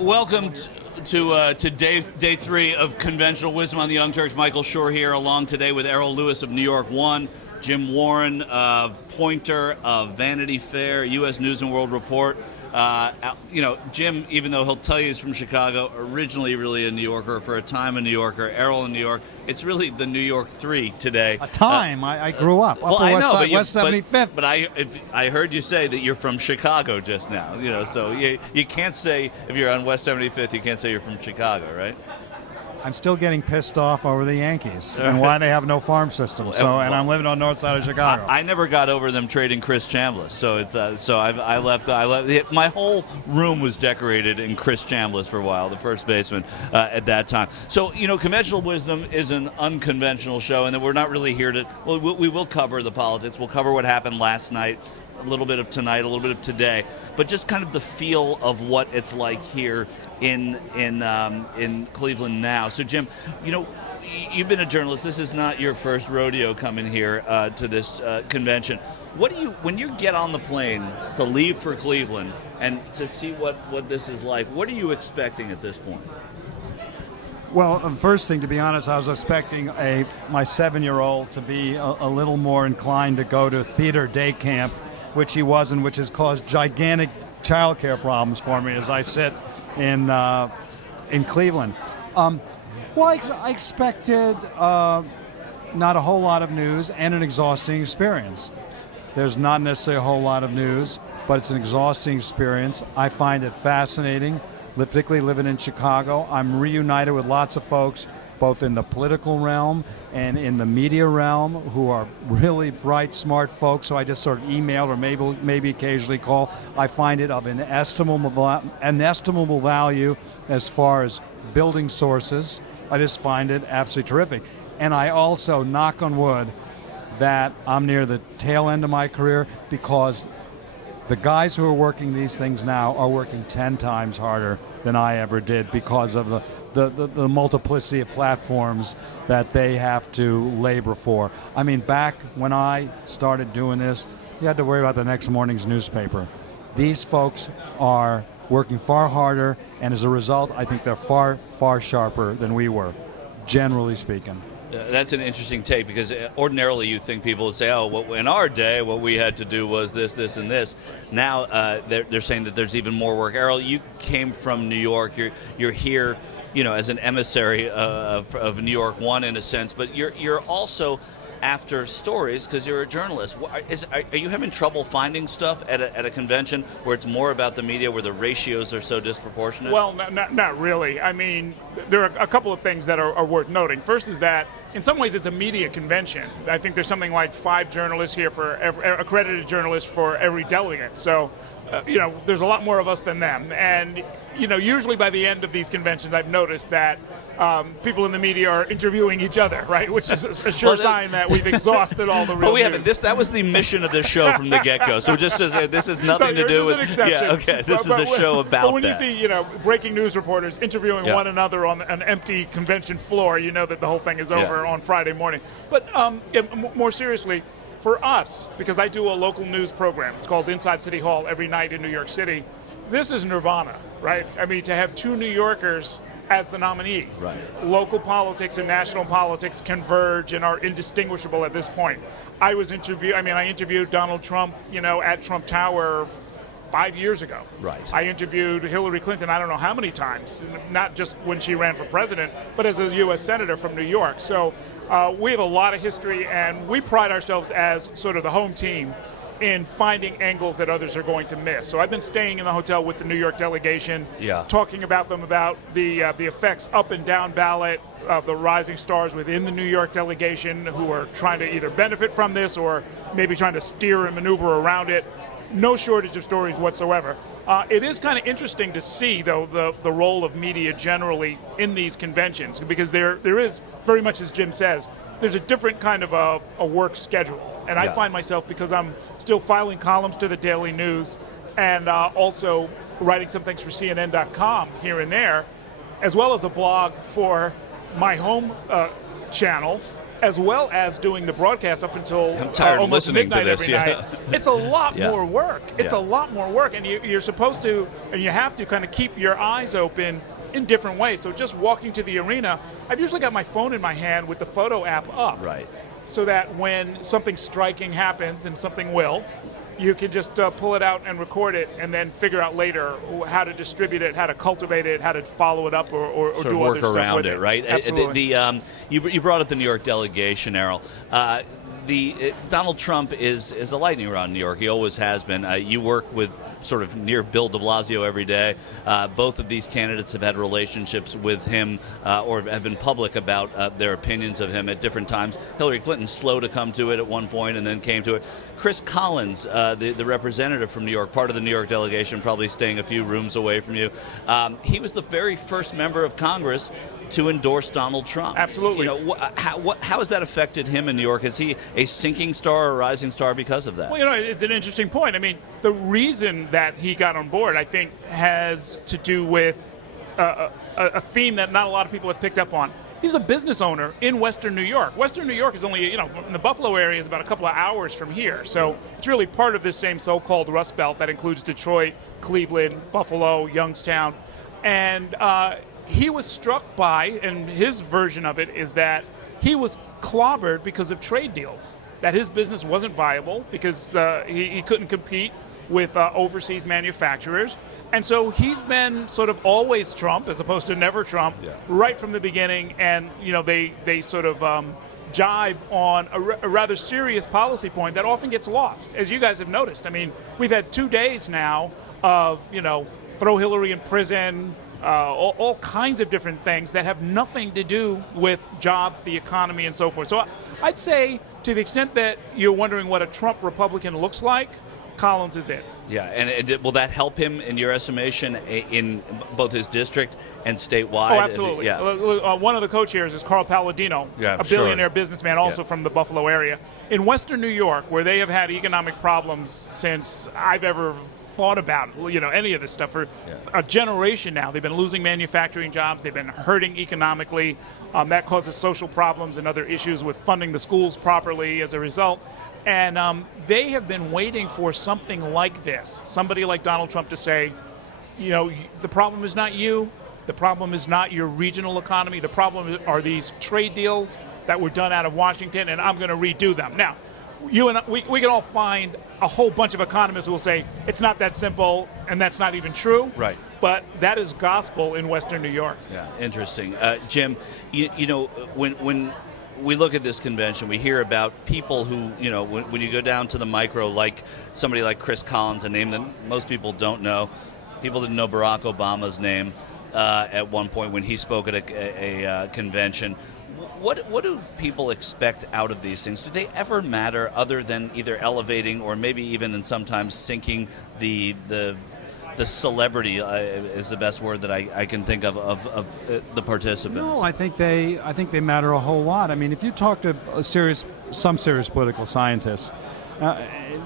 Welcome to day three of Conventional Wisdom on the Young Turks. Michael Shure here, along today with Errol Lewis of New York One, Jim Warren of Pointer, of Vanity Fair, U.S. News and World Report. Jim, even though he'll tell you he's from Chicago, originally really a New Yorker, for a time a New Yorker. Errol in New York. It's really the New York Three today. I grew up. Well, I know, West 75th. But I heard you say that you're from Chicago just now. So you can't say, if you're on West 75th, you can't say you're from Chicago, right? I'm still getting pissed off over the Yankees and why they have no farm system. And I'm living on north side of Chicago. I never got over them trading Chris Chambliss. So it's I left. My whole room was decorated in Chris Chambliss for a while, the first baseman at that time. So Conventional Wisdom is an unconventional show, and that we're not really here to. Well, we will cover the politics. We'll cover what happened last night, a little bit of tonight, a little bit of today, but just kind of the feel of what it's like here in Cleveland now. So, Jim, you've been a journalist. This is not your first rodeo coming here to this convention. When you get on the plane to leave for Cleveland and to see what this is like, what are you expecting at this point? Well, the first thing, to be honest, I was expecting my 7-year-old to be a little more inclined to go to theater day camp, which he wasn't, which has caused gigantic childcare problems for me as I sit in Cleveland. I expected not a whole lot of news and an exhausting experience. There's not necessarily a whole lot of news, but it's an exhausting experience. I find it fascinating, particularly living in Chicago. I'm reunited with lots of folks, both in the political realm and in the media realm, who are really bright, smart folks. So I just sort of email or maybe occasionally call. I find it of inestimable value as far as building sources. I just find it absolutely terrific. And I also, knock on wood, that I'm near the tail end of my career, because the guys who are working these things now are working 10 times harder than I ever did because of the multiplicity of platforms that they have to labor for. I mean, back when I started doing this, you had to worry about the next morning's newspaper. These folks are working far harder, and as a result, I think they're far, far sharper than we were, generally speaking. That's an interesting take, because ordinarily you think people would say, in our day, what we had to do was this, this, and this. Now they're saying that there's even more work. Errol, you came from New York. You're here, as an emissary of New York One in a sense, but you're also after stories because you're a journalist. Are you having trouble finding stuff at a convention where it's more about the media, where the ratios are so disproportionate? Well, not really. I mean, there are a couple of things that are worth noting. First is that in some ways it's a media convention. I think there's something like 5 journalists here for accredited journalists for every delegate. So, there's a lot more of us than them. And, usually by the end of these conventions, I've noticed that people in the media are interviewing each other, right? Which is a sure sign that we've exhausted all the real But we news. haven't. That was the mission of this show from the get-go. So just as this has nothing to do with. An exception. Yeah, okay. This is a show about But when that. you see, breaking news reporters interviewing one another on an empty convention floor, you know that the whole thing is over on Friday morning. But more seriously, for us, because I do a local news program, it's called Inside City Hall every night in New York City. This is nirvana, right? I mean, to have 2 New Yorkers as the nominee. Right. Local politics and national politics converge and are indistinguishable at this point. I interviewed Donald Trump, at Trump Tower 5 years ago. Right. I interviewed Hillary Clinton I don't know how many times, not just when she ran for president, but as a U.S. Senator from New York. So we have a lot of history, and we pride ourselves as sort of the home team in finding angles that others are going to miss. So I've been staying in the hotel with the New York delegation, talking about the effects up and down ballot of the rising stars within the New York delegation who are trying to either benefit from this or maybe trying to steer and maneuver around it. No shortage of stories whatsoever. It is kind of interesting to see, though, the role of media generally in these conventions, because there is, very much as Jim says, there's a different kind of a work schedule. And I find myself, because I'm still filing columns to the Daily News and also writing some things for CNN.com here and there, as well as a blog for my home channel, as well as doing the broadcast up until I'm tired of almost listening to midnight this, every yeah. night. It's a lot Yeah. more work. It's Yeah. a lot more work, and you're supposed to, and you have to kind of keep your eyes open in different ways. So just walking to the arena, I've usually got my phone in my hand with the photo app up. Right. So that when something striking happens, and something will, you can just pull it out and record it, and then figure out later how to distribute it, how to cultivate it, how to follow it up, or Sort do of work other stuff around with it, right? Absolutely. You brought up the New York delegation, Errol. Donald Trump is a lightning rod in New York. He always has been. You work with sort of near Bill de Blasio every day. Both of these candidates have had relationships with him or have been public about their opinions of him at different times. Hillary Clinton, slow to come to it at one point and then came to it. Chris Collins, the representative from New York, part of the New York delegation, probably staying a few rooms away from you. He was the very first member of Congress to endorse Donald Trump. Absolutely. You know, how has that affected him in New York? Is he a sinking star or a rising star because of that? Well, you know, it's an interesting point. I mean, the reason that he got on board, I think, has to do with a theme that not a lot of people have picked up on. He's a business owner in Western New York. Western New York is only, in the Buffalo area is about a couple of hours from here. So it's really part of this same so-called Rust Belt that includes Detroit, Cleveland, Buffalo, Youngstown. And he was struck by, and his version of it is that he was clobbered because of trade deals, that his business wasn't viable because he couldn't compete with overseas manufacturers. And so he's been sort of always Trump as opposed to never Trump right from the beginning. And, they sort of jibe on a rather serious policy point that often gets lost, as you guys have noticed. I mean, we've had 2 days now of, throw Hillary in prison, all kinds of different things that have nothing to do with jobs, the economy, and so forth. So I'd say, to the extent that you're wondering what a Trump Republican looks like, Collins is it. Yeah, and will that help him, in your estimation, in both his district and statewide? Oh, absolutely. Yeah. One of the co-chairs is Carl Palladino, a billionaire businessman also from the Buffalo area. In Western New York, where they have had economic problems since I've ever thought about any of this stuff for a generation now. They've been losing manufacturing jobs. They've been hurting economically. That causes social problems and other issues with funding the schools properly as a result. And they have been waiting for something like this, somebody like Donald Trump to say, the problem is not you. The problem is not your regional economy. The problem are these trade deals that were done out of Washington, and I'm going to redo them. Now, you and we can all find a whole bunch of economists who will say it's not that simple and that's not even true. Right. But that is gospel in Western New York. Yeah, interesting. Jim, when we look at this convention, we hear about people who, when you go down to the micro, like somebody like Chris Collins, a name that most people don't know. People didn't know Barack Obama's name at one point when he spoke at a convention. What do people expect out of these things? Do they ever matter other than either elevating or maybe even and sometimes sinking the celebrity is the best word that I can think of the participants? No, I think they matter a whole lot. I mean, if you talk to some serious political scientists,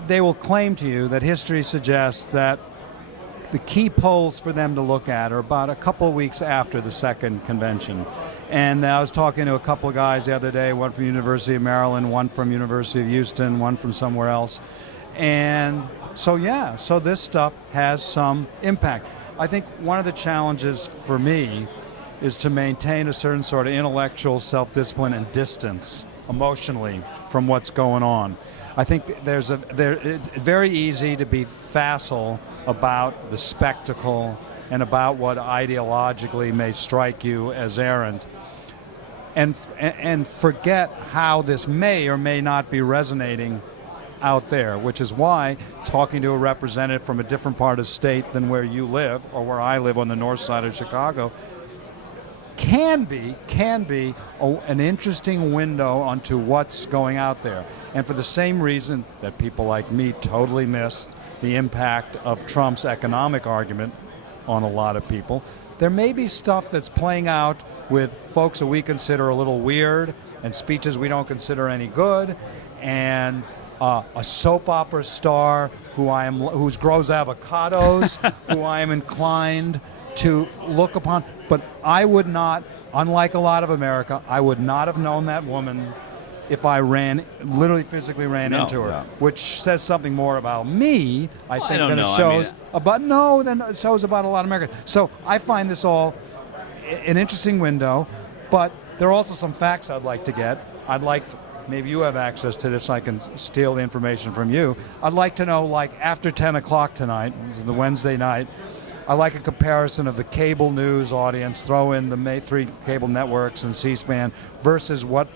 they will claim to you that history suggests that the key polls for them to look at are about a couple of weeks after the second convention. And I was talking to a couple of guys the other day, one from University of Maryland, one from University of Houston, one from somewhere else. And so this stuff has some impact. I think one of the challenges for me is to maintain a certain sort of intellectual self-discipline and distance emotionally from what's going on. I think it's very easy to be facile about the spectacle and about what ideologically may strike you as errant, and forget how this may or may not be resonating out there, which is why talking to a representative from a different part of the state than where you live or where I live on the north side of Chicago can be an interesting window onto what's going out there. And for the same reason that people like me totally miss the impact of Trump's economic argument on a lot of people, there may be stuff that's playing out with folks that we consider a little weird and speeches we don't consider any good, and a soap opera star who grows avocados who I am inclined to look upon. But I would not, unlike a lot of America, I would not have known that woman if I literally physically ran No, into her, no. which says something more about me, I think, don't than know. it shows than it shows about a lot of Americans. So I find this all an interesting window, but there are also some facts I'd like to get. Maybe you have access to this, I can steal the information from you. I'd like to know, like, after 10 o'clock tonight, this is the Wednesday night, I'd like a comparison of the cable news audience, throw in the 3 cable networks and C-SPAN, versus what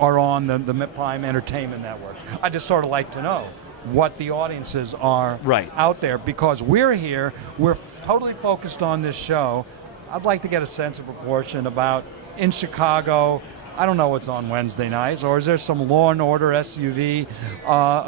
are on the prime entertainment networks. I just sort of like to know what the audiences are out there, because we're here, we're totally focused on this show. I'd like to get a sense of proportion about, in Chicago, I don't know what's on Wednesday nights, or is there some Law and Order SVU rerun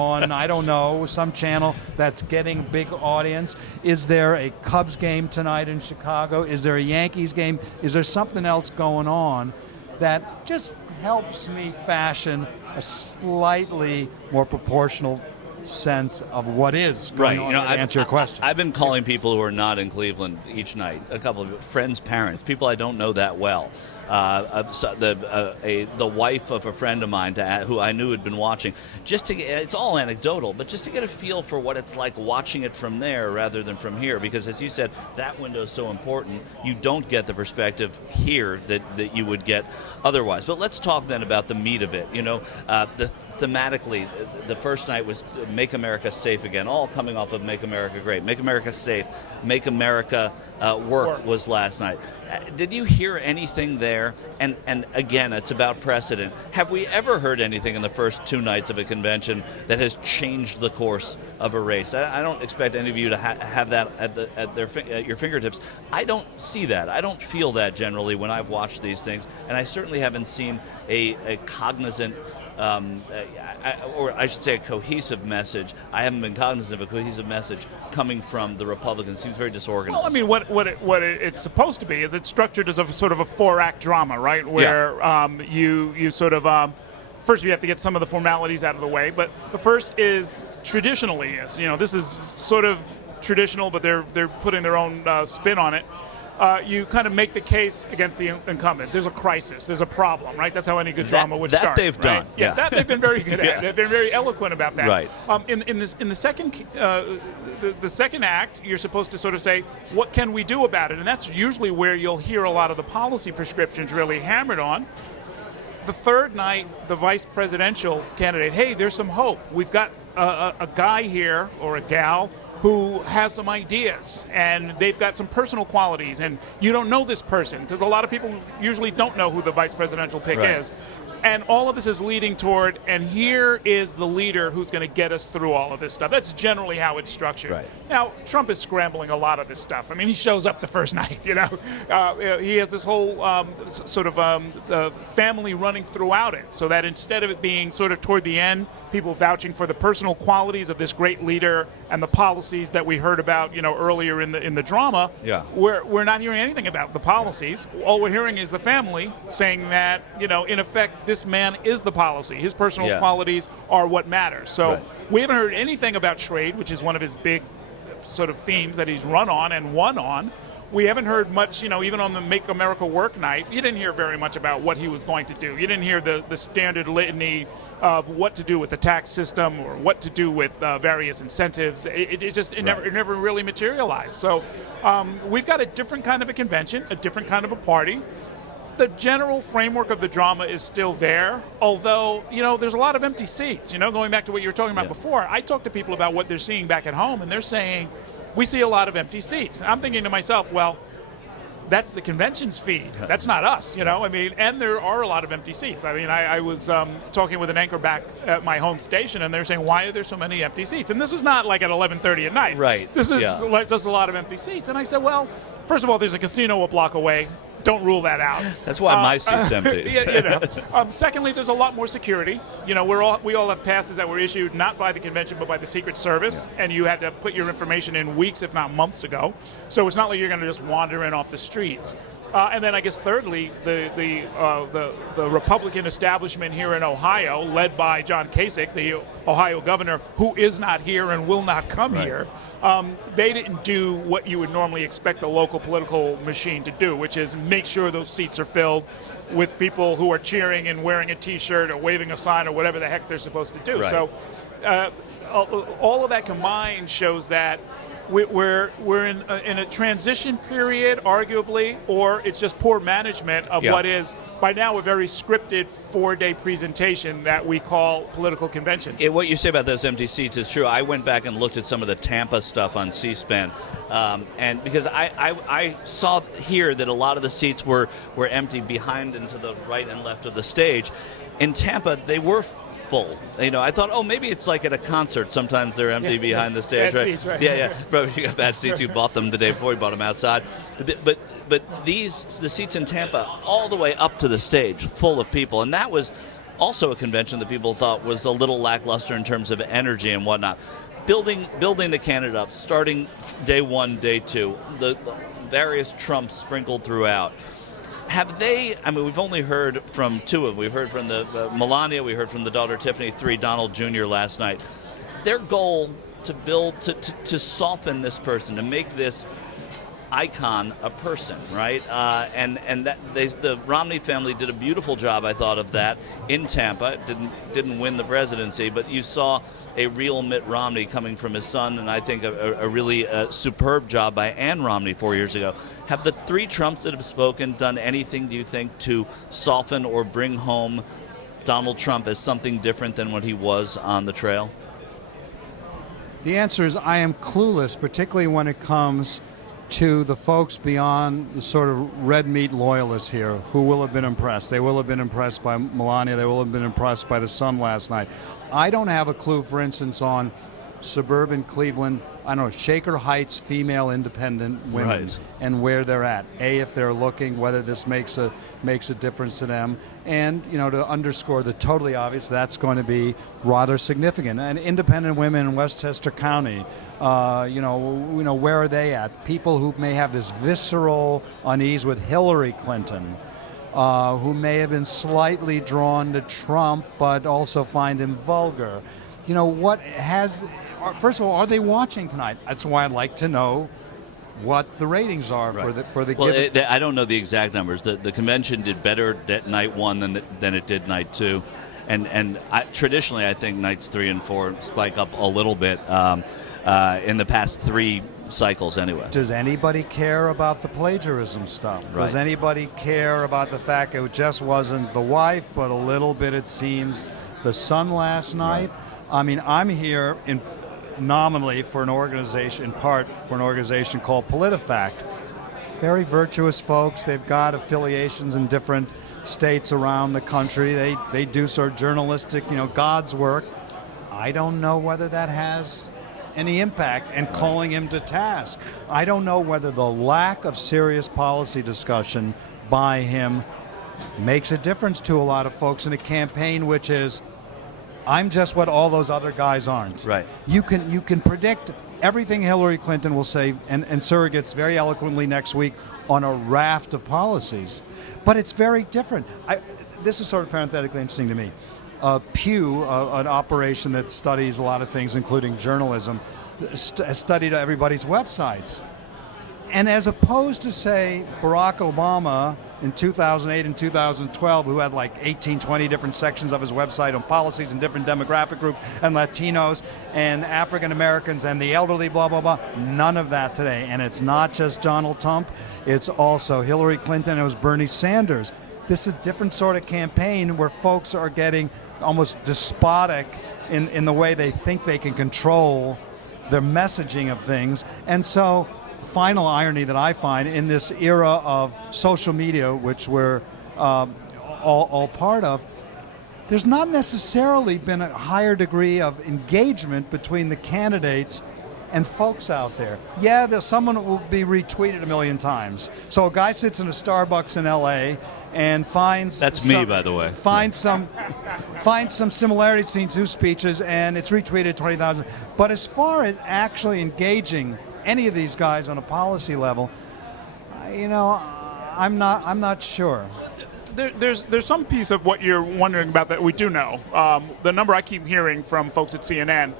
on, I don't know, some channel that's getting big audience? Is there a Cubs game tonight in Chicago? Is there a Yankees game? Is there something else going on that just helps me fashion a slightly more proportional sense of what is going on, to answer your question? I've been calling people who are not in Cleveland each night, a couple of friends' parents, people I don't know that well. The wife of a friend of mine who I knew had been watching, just to get, it's all anecdotal, but just to get a feel for what it's like watching it from there rather than from here, because as you said, that window is so important. You don't get the perspective here that you would get otherwise. But let's talk then about the meat of it. Thematically, the first night was Make America Safe Again, all coming off of Make America Great. Make America Safe, Make America Work was last night. Did you hear anything there? And again, it's about precedent. Have we ever heard anything in the first 2 nights of a convention that has changed the course of a race? I don't expect any of you to have that at your fingertips. I don't see that. I don't feel that generally when I've watched these things, and I certainly haven't seen a cognizant or I should say a cohesive message. I haven't been cognizant of a cohesive message coming from the Republicans. It seems very disorganized. Well, I mean, what it's supposed to be is it's structured as a sort of a 4-act drama, right? Where you sort of first you have to get some of the formalities out of the way. But the first is traditionally this is sort of traditional, but they're putting their own spin on it. You kind of make the case against the incumbent. There's a crisis. There's a problem, right? That's how any good drama would start. That they've done. Yeah, that they've been very good at. They've been very eloquent about that. Right. In the second act, you're supposed to sort of say, what can we do about it? And that's usually where you'll hear a lot of the policy prescriptions really hammered on. The third night, the vice presidential candidate, hey, there's some hope. We've got a guy here, or a gal, who has some ideas, and they've got some personal qualities, and you don't know this person, because a lot of people usually don't know who the vice presidential pick is. And all of this is leading toward, and here is the leader who's going to get us through all of this stuff. That's generally how it's structured. Right. Now, Trump is scrambling a lot of this stuff. I mean, he shows up the first night, he has this whole sort of family running throughout it, so that instead of it being sort of toward the end, people vouching for the personal qualities of this great leader and the policies that we heard about, earlier in the drama, we're not hearing anything about the policies. All we're hearing is the family saying that, in effect, this man is the policy. His personal qualities are what matters. So we haven't heard anything about trade, which is one of his big sort of themes that he's run on and won on. We haven't heard much, even on the Make America Work night, you didn't hear very much about what he was going to do. You didn't hear the standard litany of what to do with the tax system or what to do with various incentives. It never really materialized. So we've got a different kind of a convention, a different kind of a party. The general framework of the drama is still there, although, there's a lot of empty seats. Going back to what you were talking about before, I talk to people about what they're seeing back at home, and they're saying, we see a lot of empty seats. I'm thinking to myself, well, that's the convention's feed. That's not us, and there are a lot of empty seats. I mean, I was talking with an anchor back at my home station, and they're saying, why are there so many empty seats? And this is not like at 11:30 at night. Right. This is just a lot of empty seats. And I said, well, first of all, there's a casino a block away. Don't rule that out. That's why my seat's empty. Secondly, there's a lot more security. We all have passes that were issued not by the convention but by the Secret Service, and you had to put your information in weeks, if not months ago. So it's not like you're going to just wander in off the streets. And then I guess thirdly, the Republican establishment here in Ohio, led by John Kasich, the Ohio governor, who is not here and will not come here, they didn't do what you would normally expect the local political machine to do, which is make sure those seats are filled with people who are cheering and wearing a T-shirt or waving a sign or whatever the heck they're supposed to do. Right. So all of that combined shows that we're in a transition period, arguably, or it's just poor management of what is, by now, a very scripted 4-day presentation that we call political conventions. What you say about those empty seats is true. I went back and looked at some of the Tampa stuff on C-SPAN, and because I saw here that a lot of the seats were empty behind and to the right and left of the stage. In Tampa, they were full. I thought, maybe it's like at a concert. Sometimes they're empty behind the stage, bad right? Seats, right? Yeah. Probably you got bad seats. You bought them the day before. You bought them outside. But the seats in Tampa, all the way up to the stage, full of people, and that was also a convention that people thought was a little lackluster in terms of energy and whatnot. Building the candidate up, starting day one, day two, the various Trumps sprinkled throughout. Have they, we've only heard from two of them. We've heard from the Melania, we heard from the daughter Tiffany, Donald Jr. last night. Their goal to build, to soften this person, to make this icon a person, right? And that the Romney family did a beautiful job, I thought, of that in Tampa. Didn't win the presidency, but you saw a real Mitt Romney coming from his son, and I think a really superb job by Ann Romney 4 years ago. Have the three Trumps that have spoken done anything, do you think, to soften or bring home Donald Trump as something different than what he was on the trail? The answer is I am clueless, particularly when it comes to the folks beyond the sort of red meat loyalists here who will have been impressed. They will have been impressed by Melania. They will have been impressed by the son last night. I don't have a clue, for instance, on suburban Cleveland, I don't know, Shaker Heights female independent women, right, and where they're at. If they're looking, whether this makes a difference to them. And, to underscore the totally obvious, that's going to be rather significant. And independent women in Westchester County, where are they at? People who may have this visceral unease with Hillary Clinton, who may have been slightly drawn to Trump, but also find him vulgar. First of all, are they watching tonight? That's why I'd like to know what the ratings are, right, for the given. I don't know the exact numbers. The convention did better at night one than it did night two. And traditionally, I think nights 3 and 4 spike up a little bit in the past 3 cycles anyway. Does anybody care about the plagiarism stuff? Right. Does anybody care about the fact it just wasn't the wife, but a little bit, it seems, the son last night? Right. I'm here nominally for an organization, in part for an organization called PolitiFact. Very virtuous folks. They've got affiliations in different states around the country. They do sort of journalistic, God's work. I don't know whether that has any impact, and calling him to task. I don't know whether the lack of serious policy discussion by him makes a difference to a lot of folks in a campaign which is, I'm just what all those other guys aren't. Right. You can predict everything Hillary Clinton will say, and surrogates very eloquently next week on a raft of policies. But it's very different. This is sort of parenthetically interesting to me. Pew, an operation that studies a lot of things, including journalism, studied everybody's websites. And as opposed to, say, Barack Obama in 2008 and 2012, who had like 18, 20 different sections of his website on policies and different demographic groups and Latinos and African Americans and the elderly, blah, blah, blah. None of that today. And it's not just Donald Trump. It's also Hillary Clinton. It was Bernie Sanders. This is a different sort of campaign where folks are getting almost despotic in the way they think they can control their messaging of things. And so, final irony that I find in this era of social media, which we're all part of, there's not necessarily been a higher degree of engagement between the candidates and folks out there. Yeah, there's someone who will be retweeted a million times. So a guy sits in a Starbucks in LA and finds me, by the way. Finds some similarities between two speeches, and it's retweeted 20,000. But as far as actually engaging any of these guys on a policy level, I'm not sure. There's some piece of what you're wondering about that we do know. The number I keep hearing from folks at CNN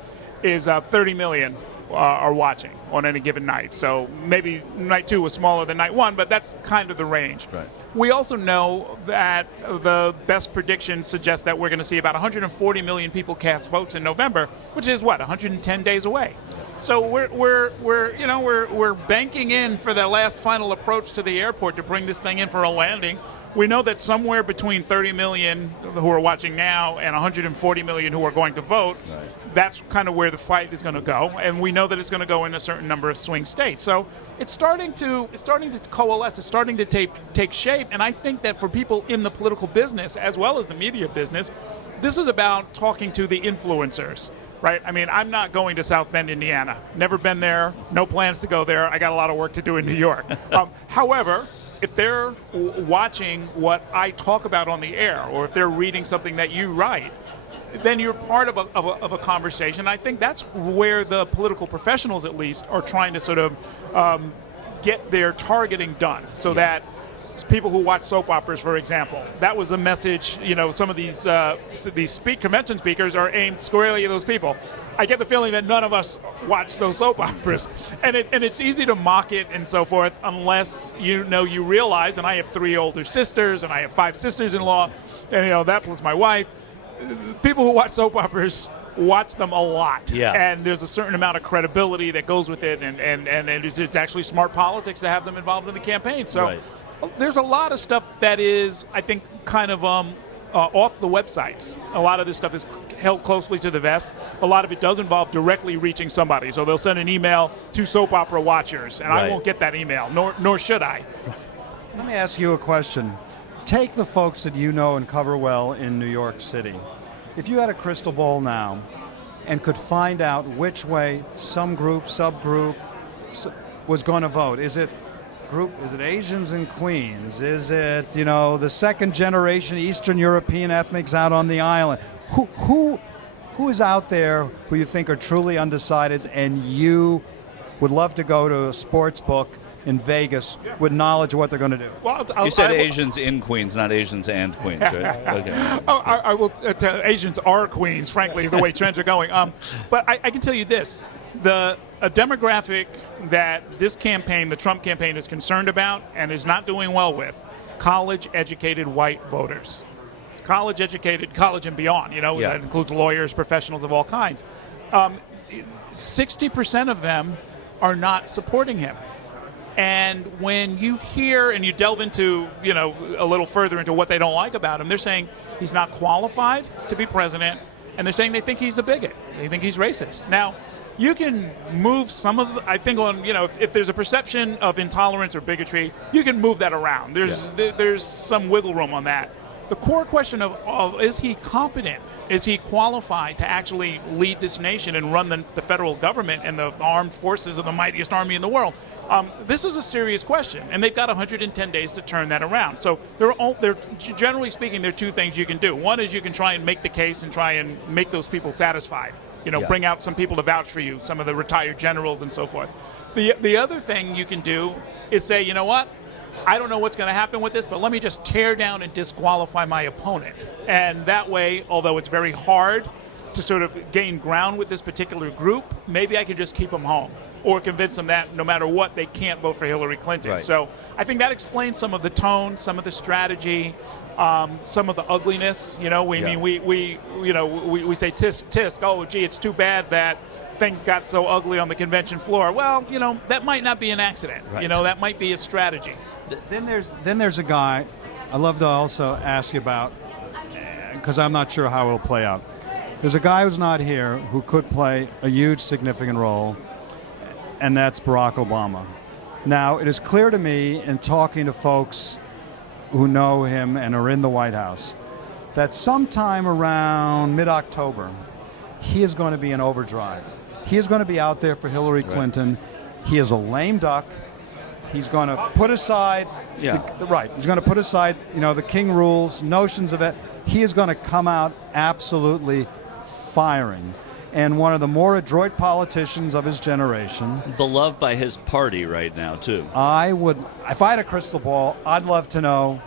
is 30 million are watching on any given night. So maybe night 2 was smaller than night 1, but that's kind of the range. Right. We also know that the best prediction suggests that we're going to see about 140 million people cast votes in November, which is what, 110 days away. So we're banking in for the last final approach to the airport to bring this thing in for a landing. We know that somewhere between 30 million who are watching now and 140 million who are going to vote, that's kind of where the fight is going to go. And we know that it's going to go in a certain number of swing states. So it's starting to coalesce. It's starting to take shape. And I think that for people in the political business as well as the media business, this is about talking to the influencers. Right? I mean, I'm not going to South Bend, Indiana. Never been there. No plans to go there. I got a lot of work to do in New York. However, if they're watching what I talk about on the air, or if they're reading something that you write, then you're part of a conversation. I think that's where the political professionals, at least, are trying to sort of get their targeting done, so that people who watch soap operas, for example, that was a message. Some of these convention speakers are aimed squarely at those people. I get the feeling that none of us watch those soap operas, and it's easy to mock it and so forth, unless you realize. And I have 3 older sisters, and I have 5 sisters-in-law, and that plus my wife. People who watch soap operas watch them a lot, and there's a certain amount of credibility that goes with it, and it's actually smart politics to have them involved in the campaign. So. Right. There's a lot of stuff that is, I think, kind of off the websites. A lot of this stuff is held closely to the vest. A lot of it does involve directly reaching somebody. So they'll send an email to soap opera watchers, and I won't get that email, nor should I. Let me ask you a question. Take the folks that you know and cover well in New York City. If you had a crystal ball now and could find out which way some group, subgroup was going to vote, is it Asians in Queens? Is it, the second generation Eastern European ethnics out on the island? Who is out there who you think are truly undecided, and you would love to go to a sports book in Vegas with knowledge of what they're going to do? Well, you said Asians in Queens, not Asians and Queens, right? Okay. I will tell Asians are Queens, frankly, the way trends are going. But I can tell you this. A demographic that this campaign, the Trump campaign, is concerned about and is not doing well with, college-educated white voters. College-educated, college and beyond, that includes lawyers, professionals of all kinds. 60% of them are not supporting him. And when you hear and you delve into, a little further into what they don't like about him, they're saying he's not qualified to be president, and they're saying they think he's a bigot. They think he's racist. Now, you can move some of I think on, if there's a perception of intolerance or bigotry, you can move that around. There's some wiggle room on that. The core question of is he competent? Is he qualified to actually lead this nation and run the federal government and the armed forces of the mightiest army in the world? This is a serious question, and they've got 110 days to turn that around. So generally speaking, there are 2 things you can do. One is you can try and make the case and try and make those people satisfied. Bring out some people to vouch for you, some of the retired generals and so forth. The other thing you can do is say, you know what? I don't know what's going to happen with this, but let me just tear down and disqualify my opponent. And that way, although it's very hard to sort of gain ground with this particular group, maybe I can just keep them home or convince them that no matter what, they can't vote for Hillary Clinton. Right. So I think that explains some of the tone, some of the strategy, some of the ugliness. We say tisk tisk. Oh, gee, it's too bad that things got so ugly on the convention floor. Well, that might not be an accident. Right. That might be a strategy. Then there's a guy I'd love to also ask you about, because I'm not sure how it'll play out. There's a guy who's not here who could play a huge, significant role, and that's Barack Obama. Now, it is clear to me in talking to folks who know him and are in the White House that sometime around mid-October, he is going to be in overdrive. He is going to be out there for Hillary Clinton. Right. He is a lame duck. He's going to put aside, he's going to put aside, the king rules, notions of it. He is going to come out absolutely firing. and one of the more adroit politicians of his generation. Beloved by his party right now, too. If I had a crystal ball, I'd love to know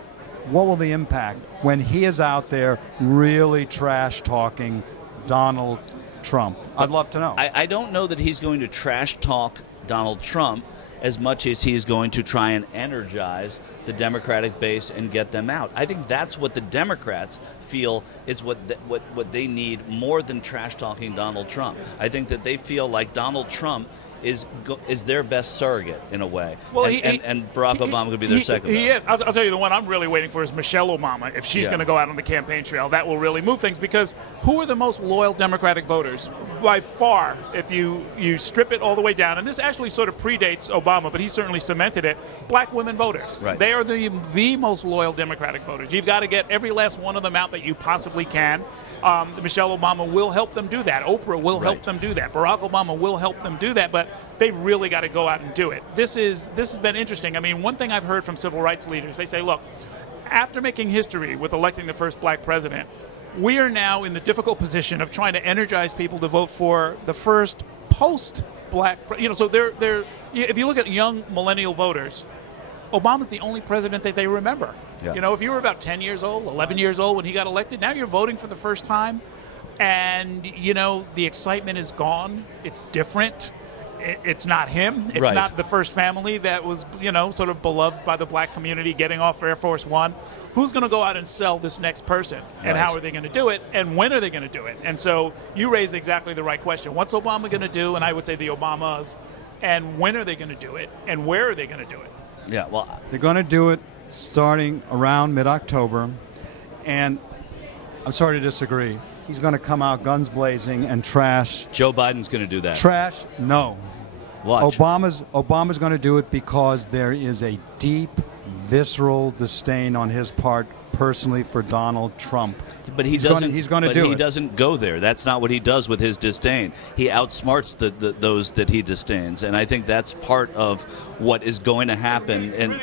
what will the impact when he is out there really trash talking Donald Trump. I'd love to know. I don't know that he's going to trash talk Donald Trump as much as he's going to try and energize the Democratic base and get them out. I think that's what the Democrats feel is what they need more than trash talking Donald Trump. I think that they feel like Donald Trump is their best surrogate in a way. Well, and Barack Obama could be their second best. He is. I'll tell you, the one I'm really waiting for is Michelle Obama. If she's going to go out on the campaign trail, that will really move things, because who are the most loyal Democratic voters? By far, if you strip it all the way down, and this actually sort of predates Obama, but he certainly cemented it, black women voters. Right. They are the most loyal Democratic voters. You've got to get every last one of them out that you possibly can. Michelle Obama will help them do that. Oprah will help them do that. Barack Obama will help them do that, but they've really got to go out and do it. This has been interesting. I mean, one thing I've heard from civil rights leaders, they say, look, after making history with electing the first black president, we are now in the difficult position of trying to energize people to vote for the first post-black, so they're if you look at young millennial voters, Obama's the only president that they remember. Yeah. If you were about 10 years old, 11 years old when he got elected, now you're voting for the first time, and, the excitement is gone. It's different. It's not him. It's not the first family that was, sort of beloved by the black community getting off Air Force One. Who's going to go out and sell this next person? And how are they going to do it? And when are they going to do it? And so you raise exactly the right question. What's Obama going to do? And I would say the Obamas. And when are they going to do it? And where are they going to do it? Yeah, well, they're going to do it starting around mid-October, and I'm sorry to disagree. He's going to come out guns blazing and trash. Joe Biden's going to do that. Trash? No. Watch. Obama's going to do it because there is a deep, visceral disdain on his part personally for Donald Trump. But he's going to do it. He doesn't go there. That's not what he does with his disdain. He outsmarts those that he disdains, and I think that's part of what is going to happen. And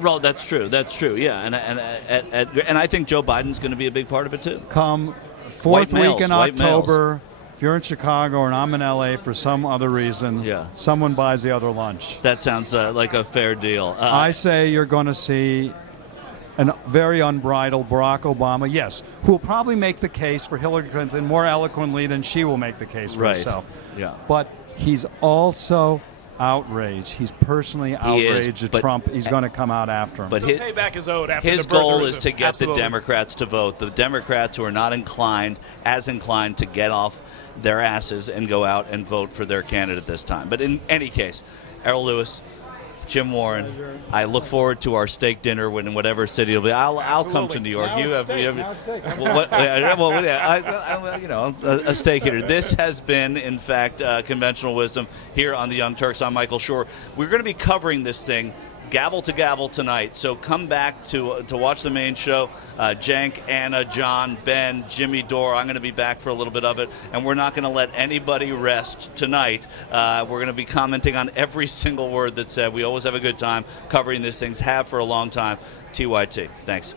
well, that's true. Yeah, and I think Joe Biden's going to be a big part of it too. Come fourth week in October, if you're in Chicago or I'm in LA for some other reason, someone buys the other lunch. That sounds like a fair deal. I say you're going to see a very unbridled Barack Obama, yes, who will probably make the case for Hillary Clinton more eloquently than she will make the case for herself. Yeah. But he's also outraged. He's personally outraged at Trump. He's going to come out after him. But payback is owed after his the birth goal of is to get the Democrats to vote. The Democrats who are not as inclined to get off their asses and go out and vote for their candidate this time. But in any case, Errol Lewis, Jim Warren, I look forward to our steak dinner in whatever city it'll be. I'll come to New York. A steak dinner. This has been, in fact, Conventional Wisdom here on the Young Turks. I'm Michael Shure. We're going to be covering this thing gavel to gavel tonight, so come back to watch the main show. Jank, Anna, John, Ben, Jimmy, Dora. I'm going to be back for a little bit of it, and we're not going to let anybody rest tonight. We're going to be commenting on every single word that's said. We always have a good time covering these things, have for a long time. TYT. Thanks.